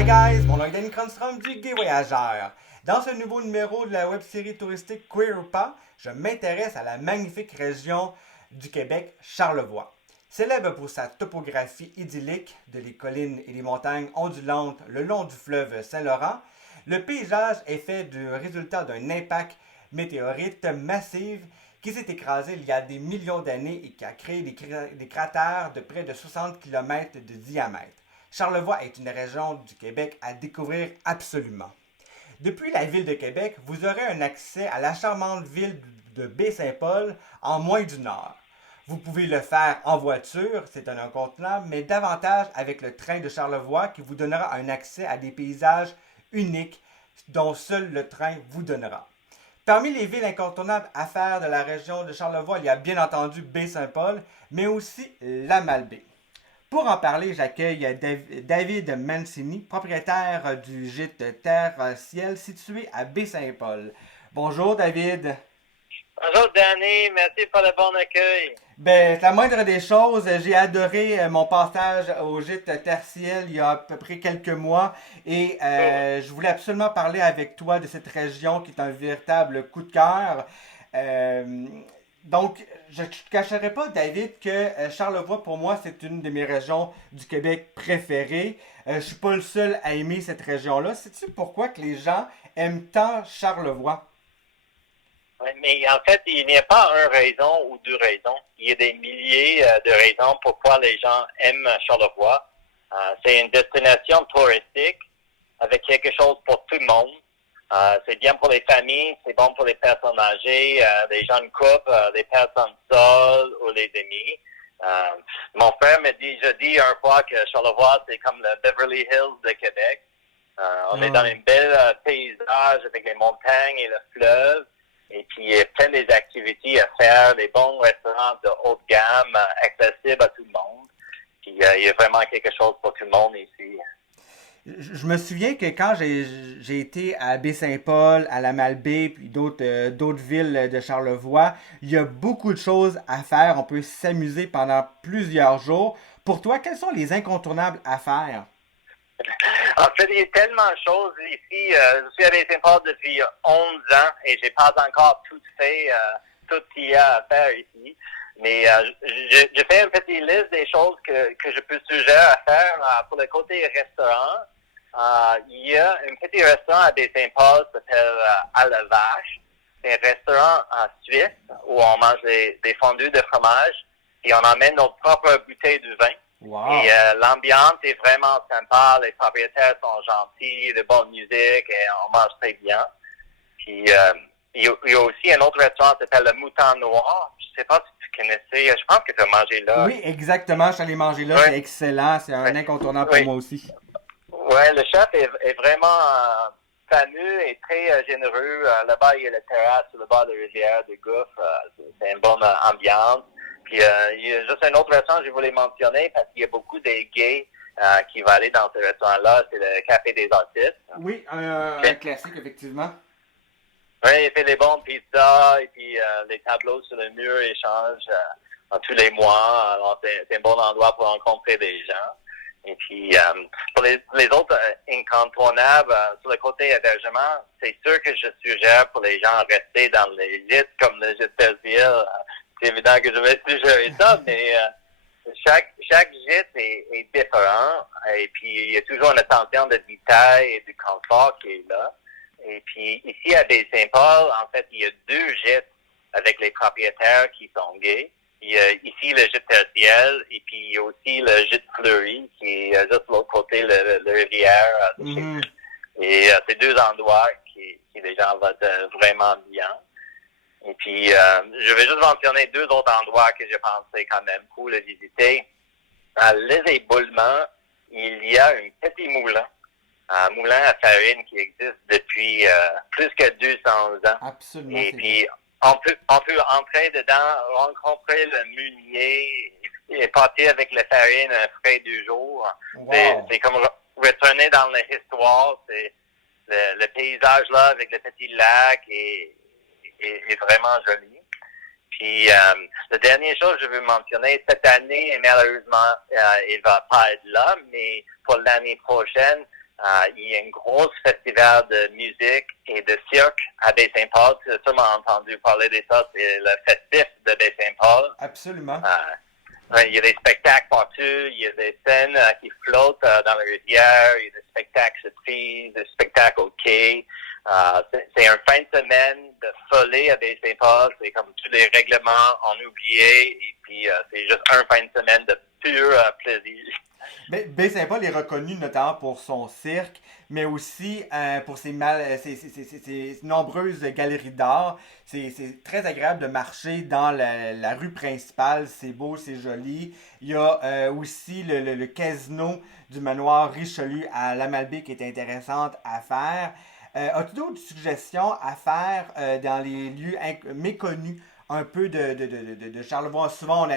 Hi guys, mon nom est Danny Cronstrom du Guide Voyageur. Dans ce nouveau numéro de la web-série touristique Queer ou pas, je m'intéresse à la magnifique région du Québec, Charlevoix. Célèbre pour sa topographie idyllique de les collines et les montagnes ondulantes le long du fleuve Saint-Laurent, le paysage est fait du résultat d'un impact météorite massif qui s'est écrasé il y a des millions d'années et qui a créé des cratères de près de 60 km de diamètre. Charlevoix est une région du Québec à découvrir absolument. Depuis la ville de Québec, vous aurez un accès à la charmante ville de Baie-Saint-Paul en moins d'une heure. Vous pouvez le faire en voiture, c'est un incontournable, mais davantage avec le train de Charlevoix qui vous donnera un accès à des paysages uniques dont seul le train vous donnera. Parmi les villes incontournables à faire de la région de Charlevoix, il y a bien entendu Baie-Saint-Paul, mais aussi la Malbaie. Pour en parler, j'accueille David Mancini, propriétaire du gîte Terre-Ciel situé à Baie-Saint-Paul. Bonjour David. Bonjour Danny, merci pour le bon accueil. La moindre des choses, j'ai adoré mon passage au gîte Terre-Ciel il y a à peu près quelques mois et je voulais absolument parler avec toi de cette région qui est un véritable coup de cœur. Euh, donc, je ne te cacherai pas, David, que Charlevoix, pour moi, c'est une de mes régions du Québec préférées. Je ne suis pas le seul à aimer cette région-là. Sais-tu pourquoi que les gens aiment tant Charlevoix? Ouais, mais en fait, il n'y a pas une raison ou deux raisons. Il y a des milliers de raisons pourquoi les gens aiment Charlevoix. C'est une destination touristique avec quelque chose pour tout le monde. C'est bien pour les familles, c'est bon pour les personnes âgées, les jeunes couples, les personnes seules ou les amis. Mon frère me dit, je dis un fois que Charlevoix, c'est comme le Beverly Hills de Québec. On est dans un bel paysage avec les montagnes et le fleuve. Et puis, il y a plein des activités à faire, des bons restaurants de haute gamme, accessibles à tout le monde. Puis, il y a vraiment quelque chose pour tout le monde ici. Je me souviens que quand j'ai été à Baie-Saint-Paul, à la Malbaie, puis d'autres villes de Charlevoix, il y a beaucoup de choses à faire. On peut s'amuser pendant plusieurs jours. Pour toi, quels sont les incontournables à faire? En fait, il y a tellement de choses ici. Je suis à Saint-Paul depuis 11 ans et j'ai pas encore tout fait, tout ce qu'il y a à faire ici. Mais j'ai fait une petite liste des choses que je peux suggérer à faire pour le côté restaurant. Il y a un petit restaurant à Saint-Paul qui s'appelle À la Vache. C'est un restaurant en Suisse où on mange des fondus de fromage et on emmène nos propres bouteilles de vin. Wow! Et l'ambiance est vraiment sympa, les propriétaires sont gentils, de bonne musique et on mange très bien. Puis il y a aussi un autre restaurant qui s'appelle le Mouton Noir. Je sais pas si tu connaissais, je pense que tu as mangé là. Oui, exactement. Je suis allé manger là. Ouais. C'est excellent. C'est un incontournable pour moi aussi. Ouais, le chef est vraiment fameux et très généreux. Là-bas, il y a la terrasse sur le bord de la rivière de Gouffre. C'est une bonne ambiance. Puis il y a juste un autre restaurant que je voulais mentionner parce qu'il y a beaucoup de gays qui vont aller dans ce restaurant-là. C'est le Café des Artistes. Oui, un classique, effectivement. Oui, il fait des bonnes pizzas et puis les tableaux sur le mur échangent tous les mois. Alors, c'est un bon endroit pour rencontrer des gens. Et puis, pour les autres incontournables, sur le côté hébergement, c'est sûr que je suggère pour les gens rester dans les gîtes comme le gîte Terre-Ciel. C'est évident que je vais suggérer ça, mais chaque gîte est différent. Et puis, il y a toujours une attention de détail et de confort qui est là. Et puis, ici à Baie-Saint-Paul, en fait, il y a deux gîtes avec les propriétaires qui sont gays. Il y a ici le gîte Terre-Ciel et puis il y a aussi le gîte Fleury qui est juste de l'autre côté de la rivière. Et c'est deux endroits qui les gens vont vraiment bien. Et puis, je vais juste mentionner deux autres endroits que je pense c'est quand même cool à visiter. À Les Éboulements, il y a un petit moulin. Un moulin à farine qui existe depuis plus que 200 ans. Absolument. Et puis, on peut entrer dedans, rencontrer le meunier et partir avec la farine frais du jour. Wow. C'est comme retourner dans l'histoire. C'est le paysage là avec le petit lac est vraiment joli. Puis, la dernière chose que je veux mentionner, cette année, malheureusement, il va pas être là, mais pour l'année prochaine, Il y a un gros festival de musique et de cirque à Baie-Saint-Paul. Tu as sûrement entendu parler de ça. C'est le festif de Baie-Saint-Paul. Absolument. Il y a des spectacles partout. Il y a des scènes qui flottent dans la rivière. Il y a des spectacles surprises, des spectacles au quai. C'est un fin de semaine de folie à Baie-Saint-Paul. C'est comme tous les règlements en oublié. Et puis, c'est juste un fin de semaine de pur plaisir. Baie-Saint-Paul est reconnu notamment pour son cirque, mais aussi pour ses nombreuses galeries d'art. C'est très agréable de marcher dans la rue principale. C'est beau, c'est joli. Il y a aussi le casino du manoir Richelieu à La Malbaie qui est intéressante à faire. As-tu d'autres suggestions à faire dans les lieux méconnus un peu de Charlevoix? Souvent,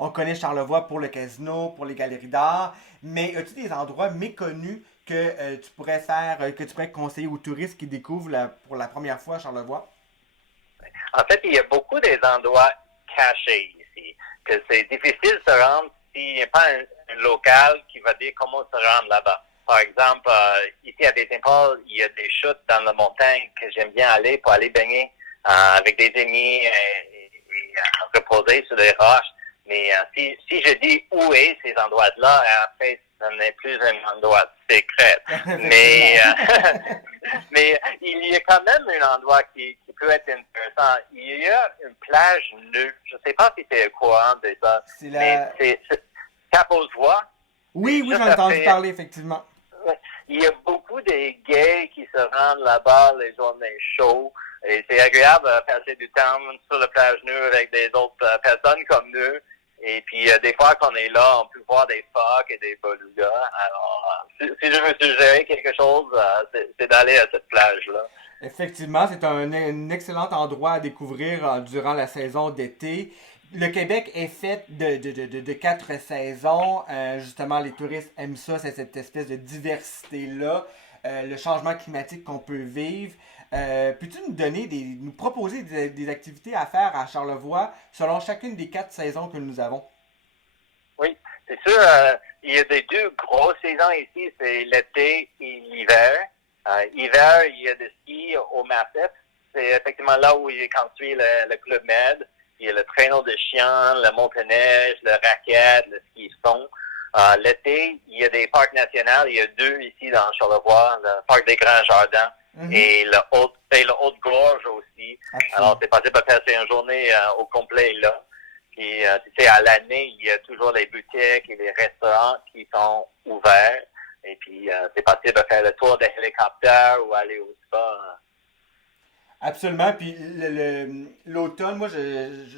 on connaît Charlevoix pour le casino, pour les galeries d'art, mais as-tu des endroits méconnus que tu pourrais que tu pourrais conseiller aux touristes qui découvrent pour la première fois Charlevoix? En fait, il y a beaucoup des endroits cachés ici, que c'est difficile de se rendre s'il n'y a pas un local qui va dire comment se rendre là-bas. Par exemple, ici à Baie-Saint-Paul, il y a des chutes dans la montagne que j'aime bien aller pour aller baigner avec des amis et reposer sur des roches. Mais si je dis où est ces endroits-là, en fait, ce n'est plus un endroit secret. Mais il y a quand même un endroit qui peut être intéressant. Il y a une plage nue. Je ne sais pas si tu es au courant de ça. Mais c'est Cap-aux-Oies. Oui, j'en ai entendu parler, effectivement. Il y a beaucoup de gays qui se rendent là-bas les journées chaudes. Et c'est agréable de passer du temps sur la plage nue avec des autres personnes comme nous. Et puis, des fois qu'on est là, on peut voir des phoques et des belugas. Alors, si je veux suggérer quelque chose, c'est d'aller à cette plage-là. Effectivement, c'est un excellent endroit à découvrir durant la saison d'été. Le Québec est fait de 4 saisons. Justement, les touristes aiment ça, c'est cette espèce de diversité-là. Le changement climatique qu'on peut vivre. Peux-tu nous proposer des activités à faire à Charlevoix selon chacune des 4 saisons que nous avons? Oui, c'est sûr. Il y a des 2 grosses saisons ici, c'est l'été et l'hiver. Hiver, il y a des skis au Massif. C'est effectivement là où il est construit le Club Med. Il y a le traîneau de chien, le monte-neige, le raquette, le ski fond. L'été, il y a des parcs nationaux. Il y a 2 ici dans Charlevoix, le parc des Grands Jardins et le Haute-Gorge aussi. Absolument. Alors, c'est possible de passer une journée au complet là. Puis, tu sais, à l'année, il y a toujours les boutiques et les restaurants qui sont ouverts. Et puis, c'est possible de faire le tour des hélicoptères ou aller au spa. Absolument. Puis l'automne, moi,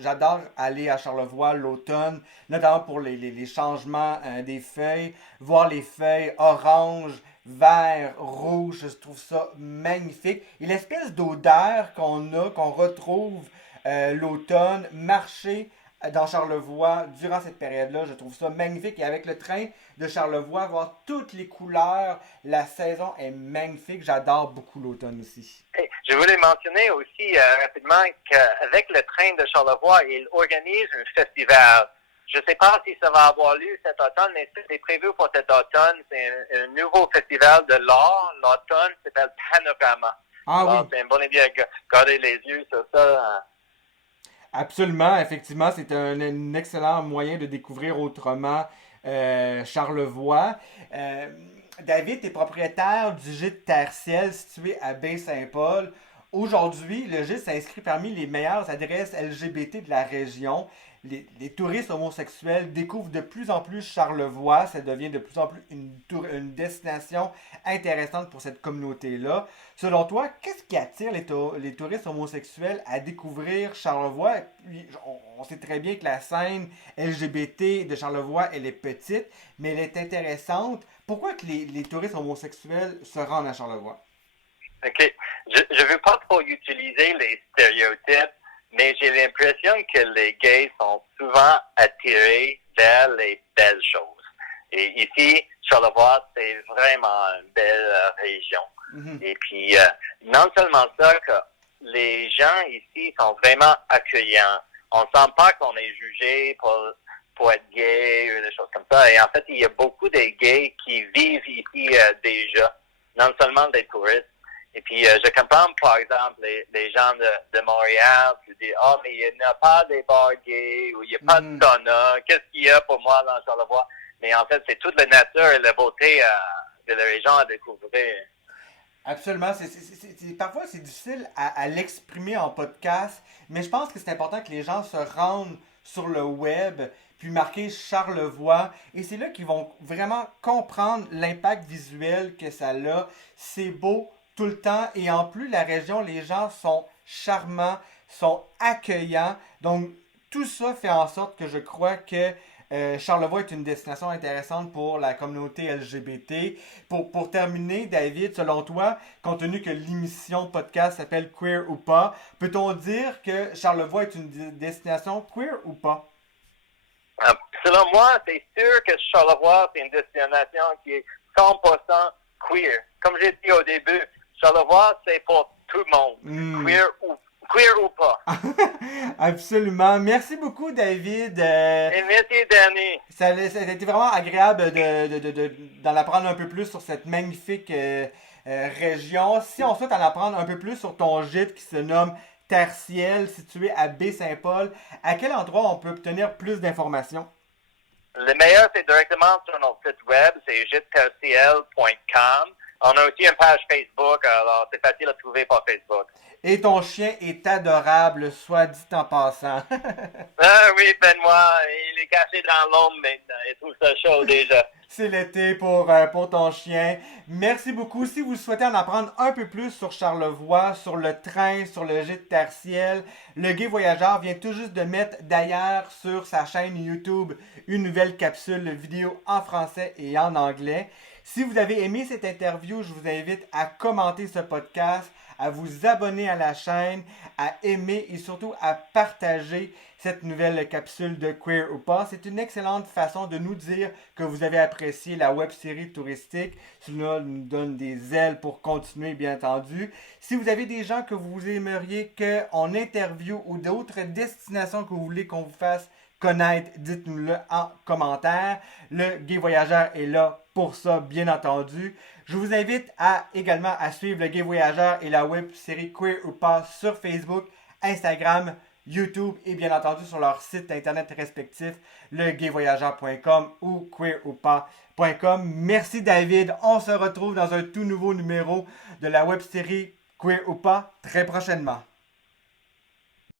j'adore aller à Charlevoix l'automne, notamment pour les changements des feuilles, voir les feuilles orange, vert, rouge, je trouve ça magnifique. Et l'espèce d'odeur qu'on retrouve l'automne, marcher dans Charlevoix durant cette période-là, je trouve ça magnifique. Et avec le train de Charlevoix, voir toutes les couleurs, la saison est magnifique. J'adore beaucoup l'automne aussi. Je voulais mentionner aussi rapidement qu'avec le train de Charlevoix, il organise un festival. Je ne sais pas si ça va avoir lieu cet automne, mais c'est prévu pour cet automne. C'est un nouveau festival de l'art. L'automne s'appelle Panorama. Alors, oui. C'est une bonne idée de garder les yeux sur ça. Absolument, effectivement, c'est un excellent moyen de découvrir autrement Charlevoix. David, tu es propriétaire du gîte Terre-Ciel situé à Baie-Saint-Paul. Aujourd'hui, le gîte s'inscrit parmi les meilleures adresses LGBT de la région. Les touristes homosexuels découvrent de plus en plus Charlevoix. Ça devient de plus en plus une destination intéressante pour cette communauté-là. Selon toi, qu'est-ce qui attire les touristes homosexuels à découvrir Charlevoix? Et puis, on sait très bien que la scène LGBT de Charlevoix, elle est petite, mais elle est intéressante. Pourquoi que les touristes homosexuels se rendent à Charlevoix? OK. Je ne veux pas trop utiliser les stéréotypes, mais j'ai l'impression que les gays sont souvent attirés vers les belles choses. Et ici, Charlevoix, c'est vraiment une belle région. Mm-hmm. Et puis, non seulement ça, que les gens ici sont vraiment accueillants. On ne sent pas qu'on est jugé pour être gay ou des choses comme ça. Et en fait, il y a beaucoup de gays qui vivent ici déjà. non seulement des touristes. Et puis, je comprends, par exemple, les gens de Montréal qui disent, « Ah, mais il n'y a pas des bars gays ou il n'y a pas de sauna. Qu'est-ce qu'il y a pour moi dans Charlevoix? » Mais en fait, c'est toute la nature et la beauté de la région à découvrir. Absolument. Parfois, c'est difficile à l'exprimer en podcast, mais je pense que c'est important que les gens se rendent sur le web, puis marquer Charlevoix, et c'est là qu'ils vont vraiment comprendre l'impact visuel que ça a. C'est beau tout le temps, et en plus, la région, les gens sont charmants, sont accueillants, donc tout ça fait en sorte que je crois que Charlevoix est une destination intéressante pour la communauté LGBT. Pour terminer, David, selon toi, compte tenu que l'émission podcast s'appelle Queer ou pas, peut-on dire que Charlevoix est une destination queer ou pas? Selon moi, c'est sûr que Charlevoix, c'est une destination qui est 100% queer. Comme j'ai dit au début, Charlevoix, c'est pour tout le monde. Queer ou pas. Absolument. Merci beaucoup, David. Et merci, Danny. Ça a été vraiment agréable d'en apprendre un peu plus sur cette magnifique région. Si on souhaite en apprendre un peu plus sur ton gîte qui se nomme Terre-Ciel, situé à Baie-Saint-Paul, à quel endroit on peut obtenir plus d'informations? Le meilleur, c'est directement sur notre site web, c'est giteterciel.com. On a aussi une page Facebook, alors c'est facile à trouver par Facebook. Et ton chien est adorable, soit dit en passant. Ah oui, Benoît, il est caché dans l'ombre maintenant. Il trouve ça chaud déjà. C'est l'été pour ton chien. Merci beaucoup. Si vous souhaitez en apprendre un peu plus sur Charlevoix, sur le train, sur le gîte Terre-Ciel, le Gai Voyageur vient tout juste de mettre d'ailleurs sur sa chaîne YouTube une nouvelle capsule vidéo en français et en anglais. Si vous avez aimé cette interview, je vous invite à commenter ce podcast, à vous abonner à la chaîne, à aimer et surtout à partager cette nouvelle capsule de Queer ou pas. C'est une excellente façon de nous dire que vous avez apprécié la web-série touristique. Cela nous donne des ailes pour continuer, bien entendu. Si vous avez des gens que vous aimeriez qu'on interviewe ou d'autres destinations que vous voulez qu'on vous fasse connaître, dites-nous-le en commentaire. Le Gai Voyageur est là pour ça, bien entendu. Je vous invite également à suivre le Gai Voyageur et la web série Queer ou pas sur Facebook, Instagram, YouTube et bien entendu sur leur site internet respectif, legayvoyageur.com ou queeroupas.com. Merci David, on se retrouve dans un tout nouveau numéro de la web série Queer ou pas très prochainement.